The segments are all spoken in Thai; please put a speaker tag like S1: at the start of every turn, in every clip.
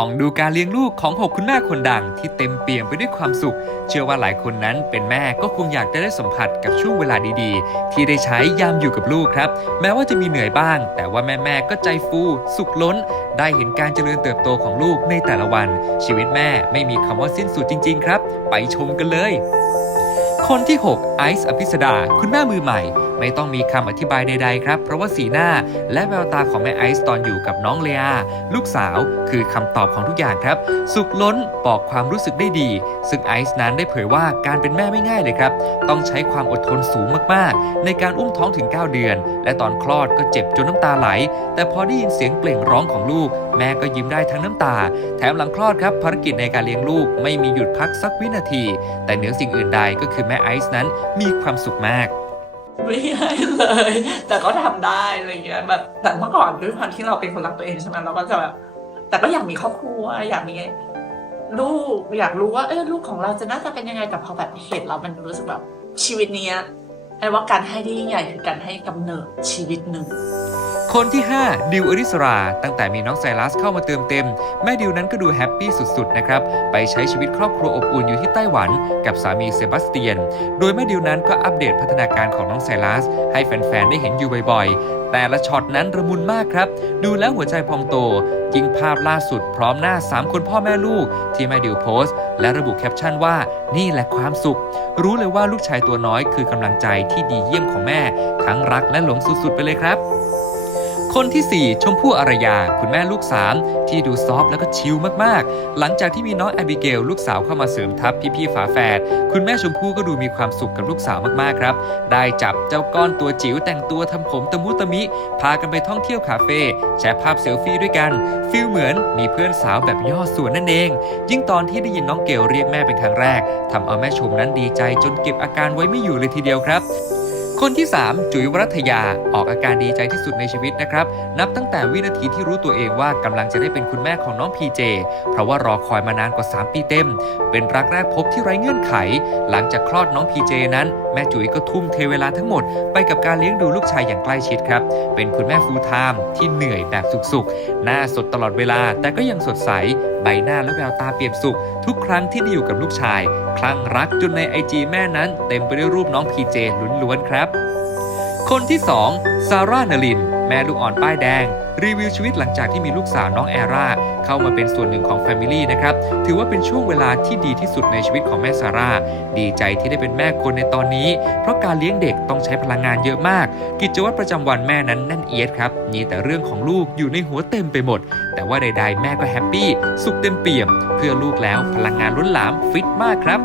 S1: ส่องดูการเลี้ยงลูกของหกคุณแม่คนดังที่เต็มเปี่ยมไปด้วยความสุข เชื่อว่าหลายคนนั้นเป็นแม่ก็คงอยากจะได้สัมผัสกับช่วงเวลาดีๆ ที่ได้ใช้ยามอยู่กับลูกครับ แม้ว่าจะมีเหนื่อยบ้าง แต่ว่าแม่ๆก็ใจฟู สุขล้น ได้เห็นการเจริญเติบโตของลูกในแต่ละวัน ชีวิตแม่ไม่มีคำว่าสิ้นสุดจริง ๆ ครับ ไปชมกันเลย คนที่ 6 ไอซ์อภิสดา คุณแม่มือใหม่ ไม่ต้องมีคำอธิบายใด ๆ ครับ เพราะว่าสีหน้าและแววตาของแม่ไอซ์ตอนอยู่กับน้องเลอาลูกสาวคือคำตอบของทุกอย่างครับ สุขล้นบอกความรู้สึกได้ดี ซึ่งไอซ์นั้นได้เผยว่าการเป็นแม่ไม่ง่ายเลยครับ ต้องใช้ความอดทนสูงมากๆ ในการอุ้มท้องถึง 9 เดือน และตอนคลอดก็เจ็บจนน้ำตาไหล แต่พอได้ยินเสียงเปล่งร้องของลูก แม่ก็ยิ้มได้ทั้งน้ำตา แถมหลังคลอดครับภารกิจในการเลี้ยงลูกไม่มีหยุดพักสักวินาที แต่เหนือสิ่งอื่นใดก็คือแม่ไอซ์นั้นมีความสุขมาก
S2: ไม่ให้เลย แต่ก็ทำได้อะไรเงี้ยแบบแต่เมื่อก่อนด้วยความที่เราเป็นคนรักตัวเองใช่ไหมเราก็จะแบบแต่ก็อยากมีครอบครัวอยากมีลูกอยากรู้ว่าเออลูกของเราจะน่าจะเป็นยังไงแต่พอแบบเห็นเรามันรู้สึกแบบชีวิตเนี้ยไอ้ว่าการให้ที่ยิ่งใหญ่คือการให้กำเนิดชีวิตหนึ่ง
S1: คนที่ 5 ดิวอริสรา ตั้งแต่มีน้องไซรัสเข้ามาเติมเต็ม แม่ดิวนั้นก็ดูแฮปปี้สุดๆนะครับ ไปใช้ชีวิตครอบครัวอบอุ่นอยู่ที่ไต้หวัน กับสามีเซบาสเตียน โดยแม่ดิวนั้นก็อัปเดตพัฒนาการของน้องไซรัส ให้แฟนๆ ได้เห็นอยู่บ่อยๆ แต่ละช็อตนั้นระมุนมากครับ ดูแล้วหัวใจพองโตยิ่งภาพล่าสุดพร้อมหน้า 3 คนพ่อแม่ลูก ที่แม่ดิวโพสต์ และระบุแคปชั่นว่านี่แหละความสุข รู้เลยว่าลูกชายตัวน้อยคือกำลังใจที่ดีเยี่ยมของแม่ ทั้งรักและหลงสุดๆไปเลยครับ คนที่ 4 ชมพู่อารยา คุณแม่ลูก 3 ที่ดูซอฟแล้วก็ชิลมากๆ หลังจากที่มีน้องแอบิเกลลูกสาวเข้ามาเสริมทัพพี่ๆฝาแฝดคุณแม่ชมพู่ก็ดูมีความสุขกับลูกสาวมากๆครับ ได้จับเจ้าก้อนตัวจิ๋วแต่งตัวทำผมตะมุตะมิ พากันไปท่องเที่ยวคาเฟ่แชร์ภาพเซลฟี่ด้วยกันฟีลเหมือนมีเพื่อนสาวแบบย่อส่วนนั่นเอง ยิ่งตอนที่ได้ยินน้องเกลเรียกแม่เป็นครั้งแรกทำเอาแม่ชมนั้นดีใจจนเก็บอาการไว้ไม่อยู่เลยทีเดียวครับ คนที่ 3 จุ๋ยวรัตยาออกอาการดีใจที่สุดในชีวิตนะครับ นับตั้งแต่วินาทีที่รู้ตัวเองว่ากำลังจะได้เป็นคุณแม่ของน้องพีเจเพราะว่ารอคอยมานานกว่า 3 ปีเต็ม เป็นรักแรกพบที่ไร้เงื่อนไข หลังจากคลอดน้องพีเจนั้น แม่จุ๋ยก็ทุ่มเทเวลาทั้งหมด ไปกับการเลี้ยงดูลูกชายอย่างใกล้ชิดครับ เป็นคุณแม่ฟูลไทม์ที่เหนื่อยแบบสุกๆ หน้าสดตลอดเวลาแต่ก็ยังสดใสใบหน้าและแววตาเปี่ยมสุข ทุกครั้งที่ได้อยู่กับลูกชาย คลั่งรักจนในไอจีแม่นั้น เต็มไปด้วยรูปน้องพีเจล้วนๆครับ คนที่ 2 ซาร่านาลิน แม่ลูกอ่อนป้ายแดง รีวิวชีวิตหลังจากที่มีลูกสาวน้องแอร่าเข้ามาเป็นส่วนหนึ่งของแฟมิลี่นะครับ ถือว่าเป็นช่วงเวลาที่ดีที่สุดในชีวิตของแม่ซาร่า ดีใจที่ได้เป็นแม่คนในตอนนี้ เพราะการเลี้ยงเด็กต้องใช้พลังงานเยอะมาก กิจวัตรประจำวันแม่นั้นแน่นเอียดครับ มีแต่เรื่องของลูกอยู่ในหัวเต็มไปหมด แต่ว่าใดๆ แม่ก็แฮปปี้ สุขเต็มเปี่ยม เพื่อลูกแล้วพลังงานล้นหลามฟิตมากครับ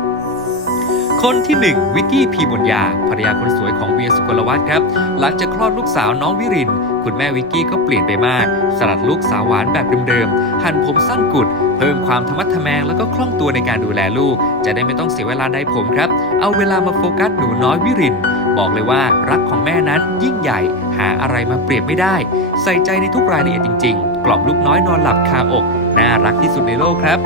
S1: คนที่ 1 วิกกี้พีบุญญาภรรยาคนสวยของเวียสุกลวัฒน์ครับ หลังจากคลอดลูกสาวน้องวิริน คุณแม่วิกกี้ก็เปลี่ยนไปมาก สลัดลูกสาวหวานแบบเดิมๆ หั่นผมสั้นกุด เพิ่มความธรรมัดทแมงแล้วก็คล่องตัวในการดูแลลูก จะได้ไม่ต้องเสียเวลาใดผมครับ เอาเวลามาโฟกัสหนูน้อยวิรินบอกเลยว่ารักของแม่นั้นยิ่งใหญ่ หาอะไรมาเปรียบไม่ได้ ใส่ใจในทุกรายละเอียดจริง ๆ กล่อมลูกน้อยนอนหลับคาอก น่ารักที่สุดในโลกครับ